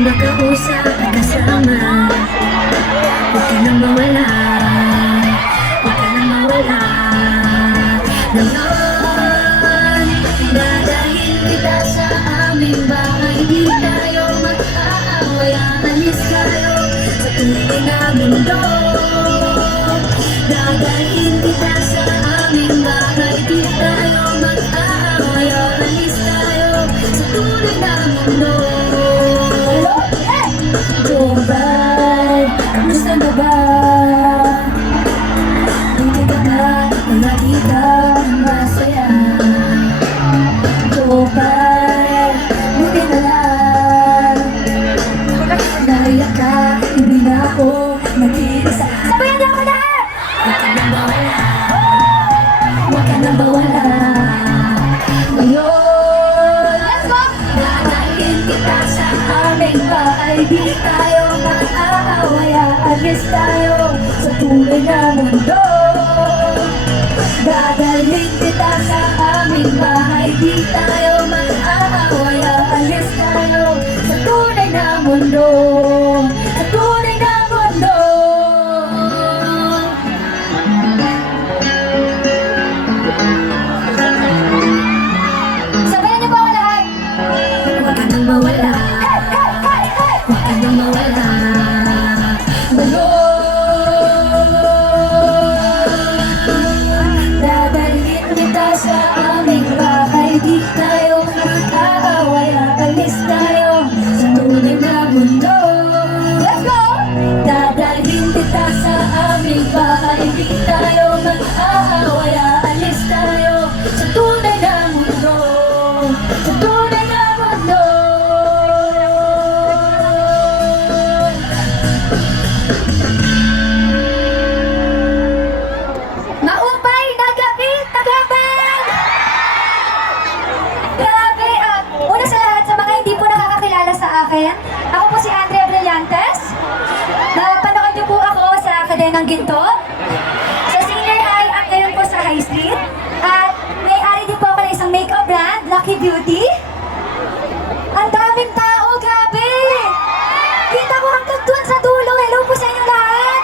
makausap at kasama. Huwag ka nang mawala, huwag ka nang mawala. Ngayon, dadahin kita sa aming bahay. Di tayo mag-aaway, aalis tayo sa tunay na mundo. Dadahin kita sa aming bahay. Di tayo mag-aaway, aalis tayo sa tunay na mundo. Goodbye, kamusta na ba? Hindi ka ba lagi kang masaya? Goodbye, buti na lang. Naiyak ka, hindi na ako nag-iisa. Sabayan niyo ako lahat! Huwag ka nang mawala, huwag ka nang mawala. Ngayon, let's go! Dadahin kita sa aming bahay. Di tayo mag-aaway, aalis tayo sa tunay na mundo. Dadalhin kita sa aming bahay. Di tayo mag-aaway, aalis tayo sa tunay na mundo. Sa tunay na mundo. Sabayan niyo po ako lahat. Huwag ka nang mawala, huwag ka nang mawala. Dadalhin kita sa aming bahay. Di tayo mag-aaway, aalis tayo sa tunay na mundo. Let's go! Dadalhin kita sa aming bahay. Di tayo mag-aaway, aalis tayo sa tunay na mundo. Sa tunay na mundo. Maupay na gabi, Tagabang! Grabe! Una sa lahat, sa mga hindi po nakakakilala sa akin, ako po si Andrea Brillantes. Napanood niyo po ako sa Akadenang Ginto, sa senior high at ngayon po sa high street. At may-ari din po ako ng isang makeup brand, Lucky Beauty. Ang daming tao, grabe! Kita ko hanggang doon sa dulo. Hello po sa inyo lahat!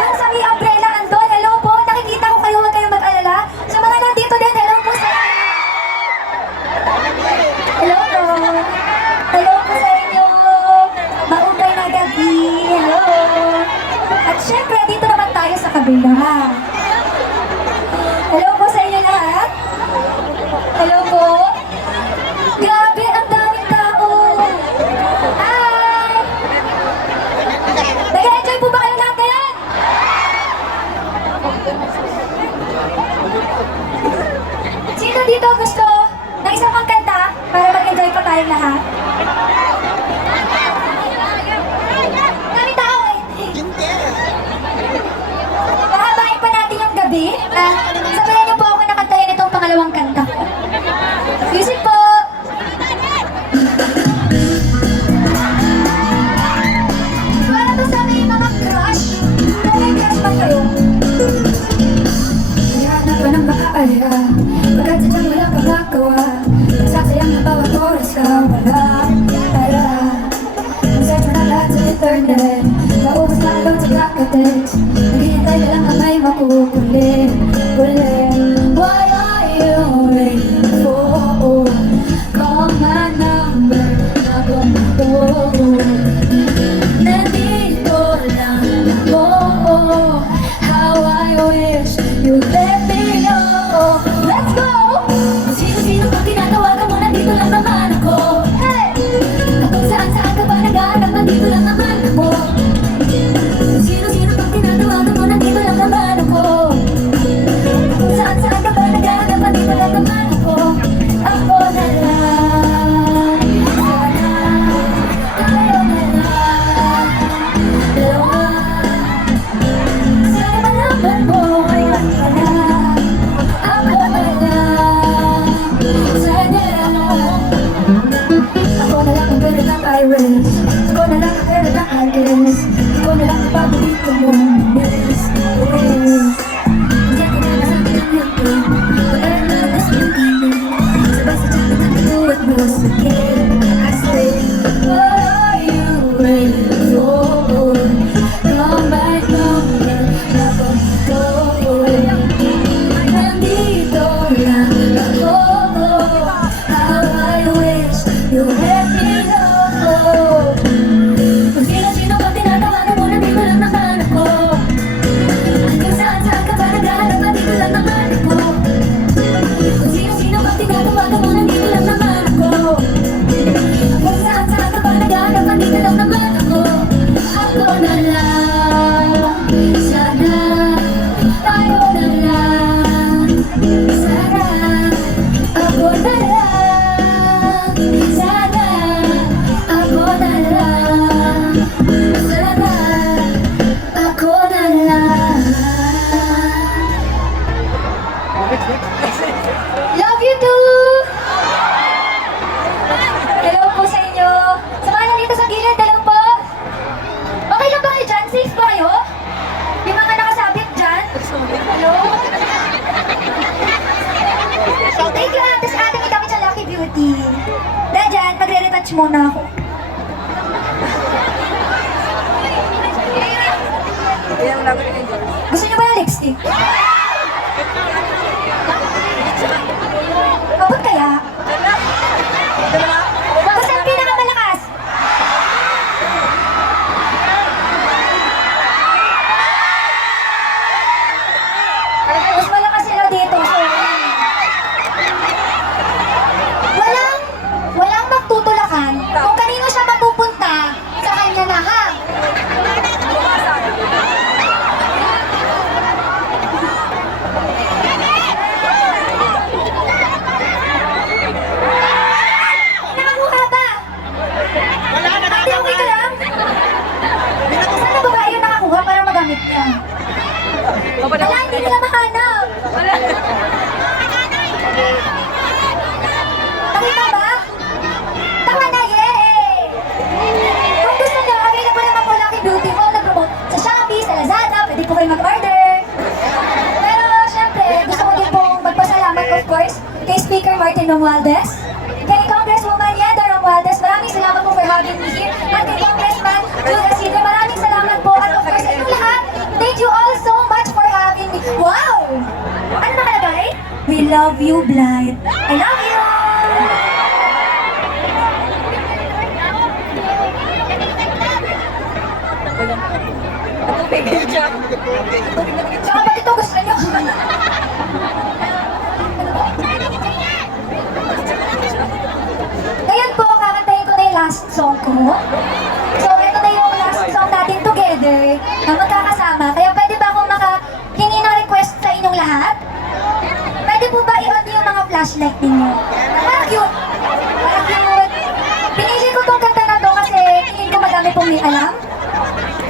Doon sa may umbrella andon, hello po. Nakikita ko kayo, huwag kayong mag-alala. Sa mga nandito din, hello po sa inyo. Hello po. Hello po sa inyo. Maupay na gabi. Hello. At syempre, dito naman tayo sa kabila. Hello po sa inyo lahat. Hello po. Grabe, ang daming tao. Hi! Nag-enjoy po ba kayo lahat ngayon? Sino dito gusto ng isang pang kanta para mag-enjoy pa tayong lahat? Dami tao eh. Pahabain pa natin yung gabi. Sabayan niyo po ako na kantahin itong pangalawang kanta ko. Music po! Para to sa may mga crush. Kung may crush ba kayo? Hinahanap ka ng makaaya, pagkat sadyang wala kang magawa. Nagsasayang na bawat oras ka, wala tara. Mag-search mo na lahat sa internet, naubos na alon sa kakatext. Naghihintay na lang ang may makukulit. Why are you waiting for? Call my number, nagumato. Nandito lang ako. How I wish you let me know. Let's go! Kung sino-sino pag tinatawagan mo, nandito lang naman ako. Hey! Kung saan-saan ka ba nag-aanap, nandito lang naman ako. Kung sino-sino pag tinatawagan mo, nandito lang naman ako. Kung saan-saan ka ba nag-aanap, nandito lang naman ako. Ako na lang. Sana tayo na lang. Dalawa. Sana malaman mo ngayon ka na. Ako na lang. Sana. Ako na lang ang pwede ng iris. Ako na lang ang pwede ng iris. Ako na lang ang paborito mo. Miss, miss. Hindi ako na sa akin ang hintay. Wala na nas pintinig. Sabay sa tiyan na nagtuwat mo sa akin. I say, oh, you let me know. Kung sino-sino pang tinatawagan mo, nandito lang naman ako. At kung saan-saan ka ba naghahanap, nandito lang naman ako. Kung sino-sino pang tinatawagan mo, nandito lang naman ako. At kung saan-saan ka ba naghahanap, nandito lang naman ako. Ako na lang, sana tayo na lang. Sana ako na lang, sana ako na lang. Sana ako na lang. Love you too! Hello po sa inyo. Samahan lang dito sa gilid, hello po. Okay lang ba kayo dyan? Safe ba kayo? Yung mga nakasabit dyan? Hello? Thank you, ate. Sa ating kami sa Lucky Beauty. Dahil dyan, magre-retouch muna ako. Gusto niyo ba ng lipstick? Bakit kaya? Basta ang pinakamalakas. Mas malakas sila dito. Walang magtutulakan kung kanino siya mapupunta sa kanya na ha. Nakakuha ba? Ate, okay ka lang? Saan na babae yung nakakuha para magamit niya? Wala, hindi nila mahanap. Nakita ba? Tama na, yay! Kung gusto nyo, available naman po Lucky Beauty Mall na promote sa Shopee, sa Lazada, pwede po kayo mag-order. Pero, syempre, gusto ko din pong magpasalamat, of course, kay Speaker Martin Romualdez, kay Congresswoman Yeda Romualdez, maraming salamat po for having me here, at kay Congressman Judas Sidre, maraming salamat po, at of course, sa inyong lahat, thank you all so much for having me. Wow! Ano nakalagay? We love you, Blight. I love you! Tsaka ba't ito gusto nyo? Ngayon po, kakantahin ko na yung last song ko. So, ito na yung last song natin together na magkakasama. Kaya pwede ba akong makahingi ng request sa inyong lahat? Pwede po ba i-on yung mga flashlight ninyo? Para cute! Para cute! Pinili ko tong kanta na to kasi tingin ko madami pong may alam.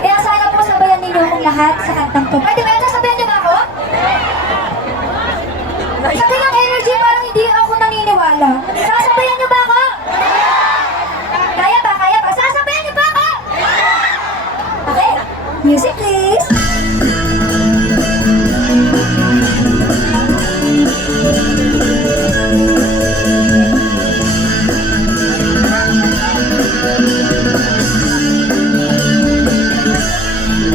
Kaya sana po sabayan ninyo akong lahat sa kantang to. Pwede ba? Sasabayan niyo ba ako? Sa kanyang energy parang hindi ako naniniwala. Sasabayan niyo ba ako? Kaya ba? Kaya ba? Sasabayan niyo ba ako? Okay. Music please.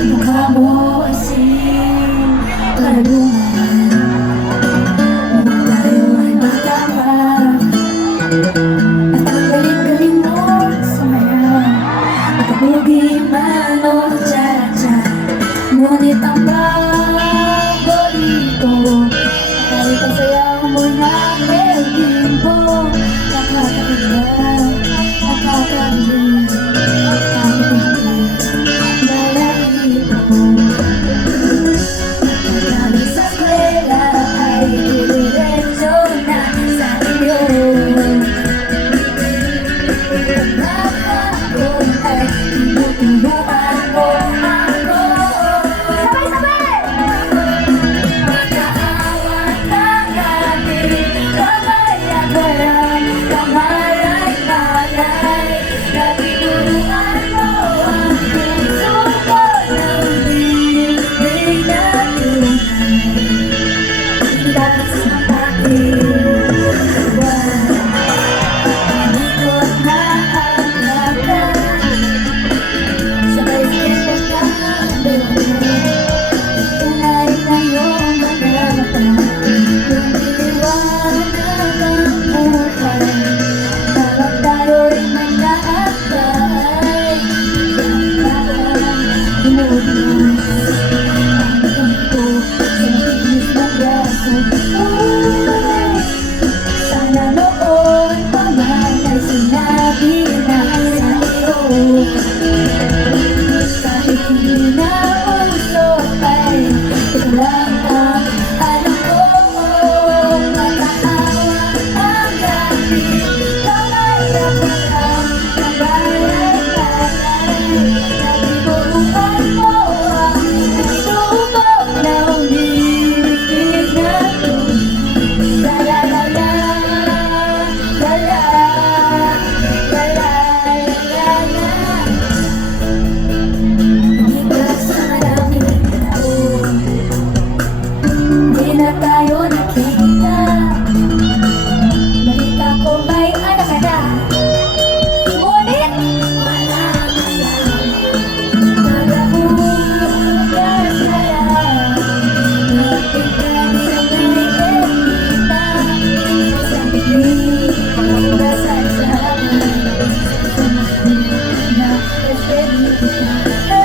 Mukha mo ay Di na tayo nakikita. Balita ko may anak ka na. Ngunit wala nagahulugan ka lang. Bakit ka nila nakikita? Sa piling basag sa akin na pwede kita.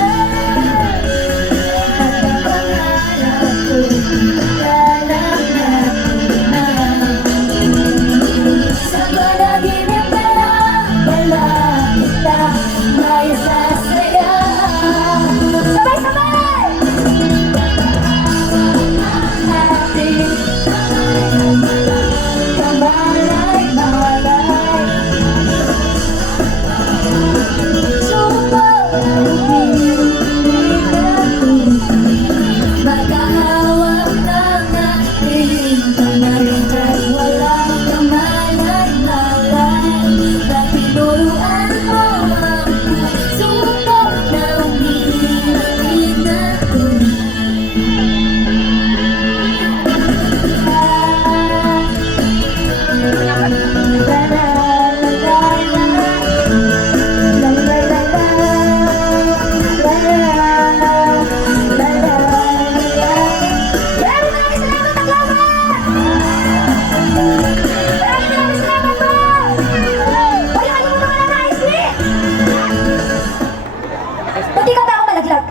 At ang pangarap ko sa panaginip ka lang, wala kita may sasaya. Sabay-sabay! Ating kamalay-malay, sumabaw ang piling natin. Magkahawak ng ating kamay at walang kamalay-malay. Napinuruan mo ang subok na umiinig natin. Pati ka ba ako malaglag?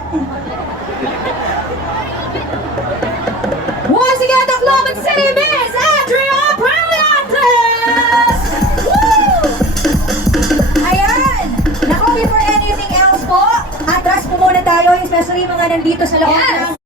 Once again, the Globe City Miss Andrea Brillantes! Woo! Ayan! Naku, before anything else po, atras po muna tayo, especially mga nandito sa loob ng